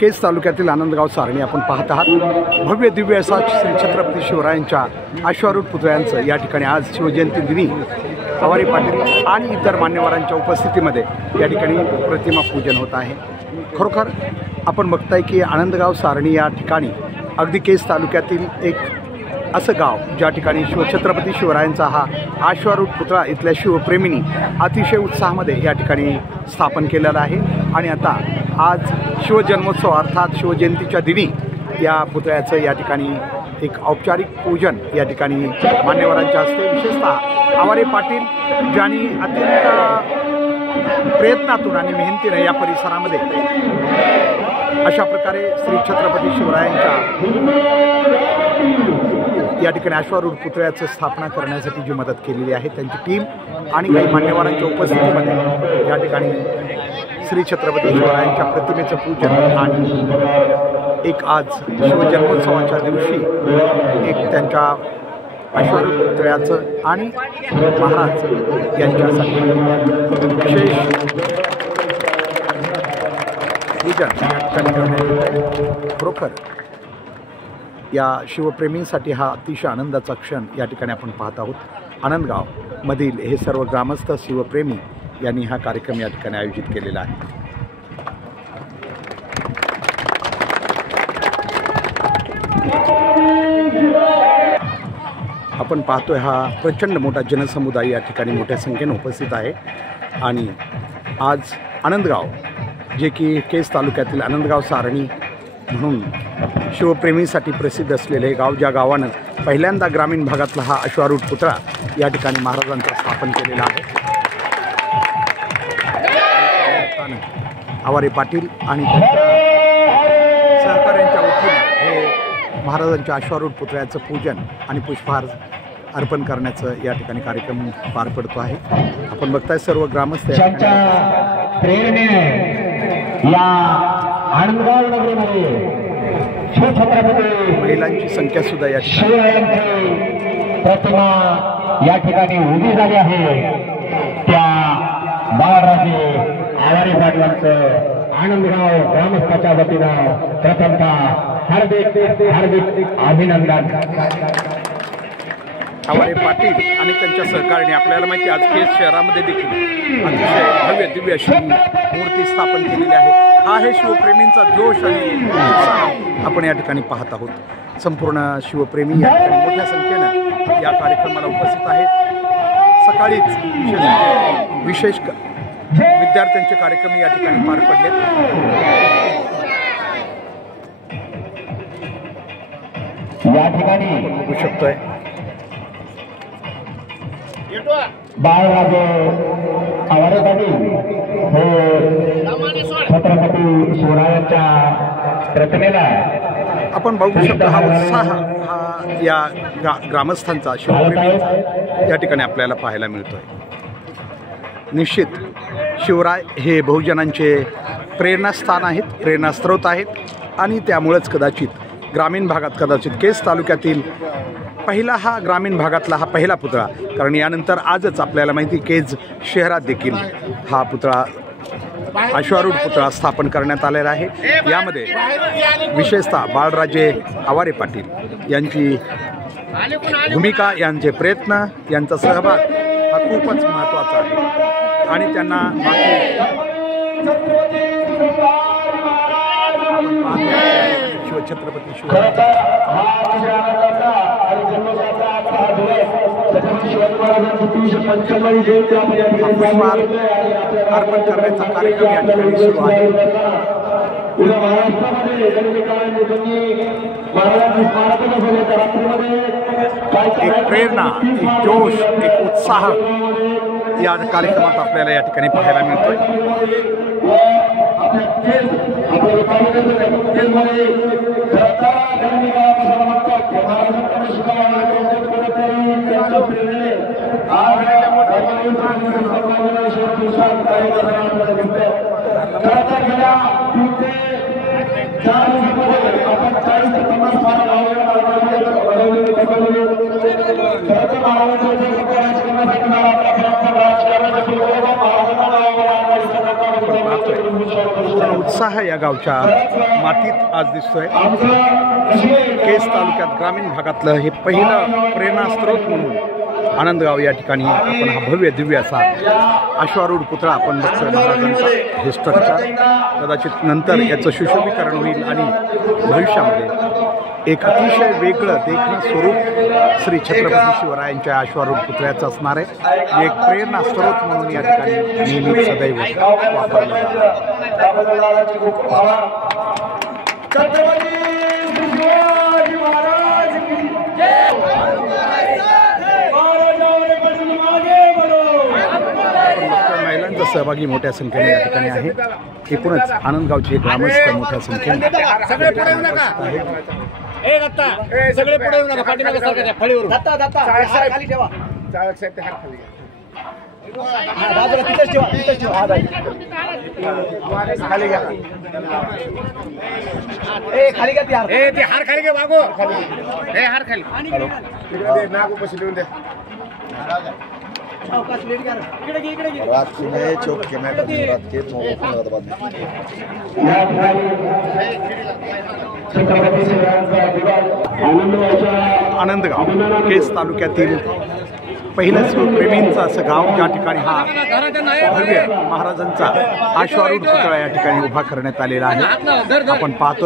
केज तालुक्यातील आनंदगाव सारणी आपण पाहत आहात। भव्य दिव्य असा श्री छत्रपती शिवरायांच्या अश्वारूढ पुतळ्यांचं या ठिकाणी आज शिवजयंती दिनी आवारे पाटील आणि इतर मान्यवरांच्या उपस्थितीमध्ये या ठिकाणी प्रतिमा पूजन होत आहे। खरोखर आपण बघताय की आनंदगाव सारणी या ठिकाणी अगदी केज तालुक्यातील एक असं गाव ज्या ठिकाणी छत्रपती शिवरायांचा हा अश्वारूढ पुतळा इथल्या शिवप्रेमींनी अतिशय उत्साहामध्ये या ठिकाणी स्थापन केलेला आहे। आणि आता आज शिवजन्मोत्सव अर्थात शिवजयंतीच्या दिनी या पुतळ्याचं या ठिकाणी एक औपचारिक पूजन या ठिकाणी मान्यवरांच्या हस्ते, विशेषतः आवारे पाटील ज्यांनी अत्यंत प्रयत्नातून आणि मेहनतीने या परिसरामध्ये अशा प्रकारे श्री छत्रपती शिवरायांच्या या ठिकाणी अश्वारूढ पुतळ्याचं स्थापना करण्यासाठी जी मदत केलेली आहे त्यांची टीम आणि काही मान्यवरांच्या उपस्थितीमध्ये या ठिकाणी श्री छत्रपती शिवरायांच्या प्रतिमेचं पूजन आणि एक आज शिवजन्मोत्सवाच्या दिवशी एक त्यांच्या अश्वारूढ पुतळ्याचं आणि महाराज यांच्यासाठी विशेष पूजन या ठिकाणी करण्यात येत आहे। खरोखर या शिवप्रेमींसाठी हा अतिशय आनंदाचा क्षण या ठिकाणी आपण पाहत आहोत। आनंदगावमधील हे सर्व ग्रामस्थ शिवप्रेमी यांनी हा कार्यक्रम या ठिकाणी आयोजित केलेला आहे। आपण पाहतोय हा प्रचंड मोठा जनसमुदाय या ठिकाणी मोठ्या संख्येने उपस्थित आहे। आणि आज आनंदगाव जे की केज तालुक्यातील आनंदगाव सारणी म्हणून शिवप्रेमींसाठी प्रसिद्ध असलेले गाव, ज्या गावानं पहिल्यांदा ग्रामीण भागातला हा अश्वारूढ पुतळा या ठिकाणी महाराजांचा स्थापन केलेला आहे। आवारे पाटील आणि सहकाऱ्यांच्या वतीने हे महाराजांच्या अश्वारूढ पुतळ्याचं पूजन आणि पुष्पहार अर्पण करण्याचं या ठिकाणी कार्यक्रम पार पडतो आहे। आपण बघताय सर्व ग्रामस्थ या आनंदगाव नगरीमध्ये महिलांची संख्या सुद्धा या ठिकाणी प्रतिमा या ठिकाणी उभी झाली आहे। त्या बाळराजे आवारे पाटलांचं आनंदगाव ग्रामस्थाच्या वतीनं प्रथमतः हार्दिक अभिनंदन। आवारे पाटील आणि त्यांच्या सहकार्याने आपल्याला माहिती आज केज शहरामध्ये देखील अतिशय भव्य दिव्य अशी मूर्ती स्थापन केलेली आहे। हा आहे शिवप्रेमींचा जोश आणि उत्साह आपण या ठिकाणी पाहत आहोत। संपूर्ण शिवप्रेमी या ठिकाणी मोठ्या संख्येनं या कार्यक्रमाला उपस्थित आहेत। सकाळीच विशेष विद्यार्थ्यांचे कार्यक्रम या ठिकाणी पार पडले। या ठिकाणी बघू शकतोय बाळराजे आवारे पाटील हे छत्रपती शिवरायांच्या प्रतिमेला आपण बघू शकतो। हा उत्साह हा या ग्रामस्थांचा शिवप्रेमींचा या ठिकाणी आपल्याला पाहायला मिळतोय। निश्चित शिवराय हे बहुजनांचे प्रेरणास्थान आहेत, प्रेरणास्त्रोत आहेत आणि त्यामुळेच कदाचित ग्रामीण भागात, कदाचित केज तालुक्यातील पहिला हा ग्रामीण भागातला हा पहिला पुतळा, कारण यानंतर आजच आपल्याला माहिती केज शहरात देखील हा पुतळा अश्वारूढ पुतळा स्थापन करण्यात आलेला आहे। यामध्ये विशेषतः बाळराजे आवारे पाटील यांची भूमिका, यांचे प्रयत्न, यांचा सहभाग हा खूपच महत्त्वाचा आहे। आणि त्यांना शिवछत्रपती शिवरायांचा अर्पण करण्याचा कार्यक्रम या ठिकाणी सुरू आहे। एक प्रेरणा, एक जोश, एक उत्साह या कार्यक्रमात आपल्याला या ठिकाणी पाहायला मिळतोय। उत्साह या गावच्या मातीत आज दिसतोय. केस तालुक्यात ग्रामीण भागातलं हे पहिलं प्रेरणास्त्रोत म्हणून आनंदगाव या ठिकाणी आपण हा भव्य दिव्य असा अश्वारूढ पुतळा आपण बघतोय महाराजांचा. हे स्ट्रक्चर कदाचित नंतर याचं सुशोभीकरण होईल आणि भविष्यामध्ये एक अतिशय वेगळं देखणं स्वरूप श्री छत्रपती शिवरायांच्या अश्वारूढ पुतळ्याचं असणार आहे. जे एक प्रेरणास्त्रोत म्हणून या ठिकाणी नेहमी सदैव वापरलं महिलांचा सहभागी मोठ्या संख्येने या ठिकाणी आहे. एकूणच आनंदगावचे ग्रामस्थ मोठ्या संख्येने सगळे पुढे येऊ नका. ए दत्ता सगळे पुढे येऊ नका. पाठीमागे सरकारच्या फळीवरून दत्ता खाली ठेवा. चाळक साहेब ते हात खाली बाजूला तिथेच ठेवा. तिथेच ठेवा. खाली घ्या. ए खाली घ्या. ते ए ते हार खाली घे वागो. ए हार खाली दे. नागो पशी लिहून दे. रात में चौक के मैं रात के आनंदगाव केस तालुक्यातील पहिलं शिवप्रेमींचं असं गाव ज्या ठिकाणी हा भव्य महाराजांचा अश्वारूढ पुतळा या ठिकाणी उभा करण्यात आलेला आहे. आपण पाहतो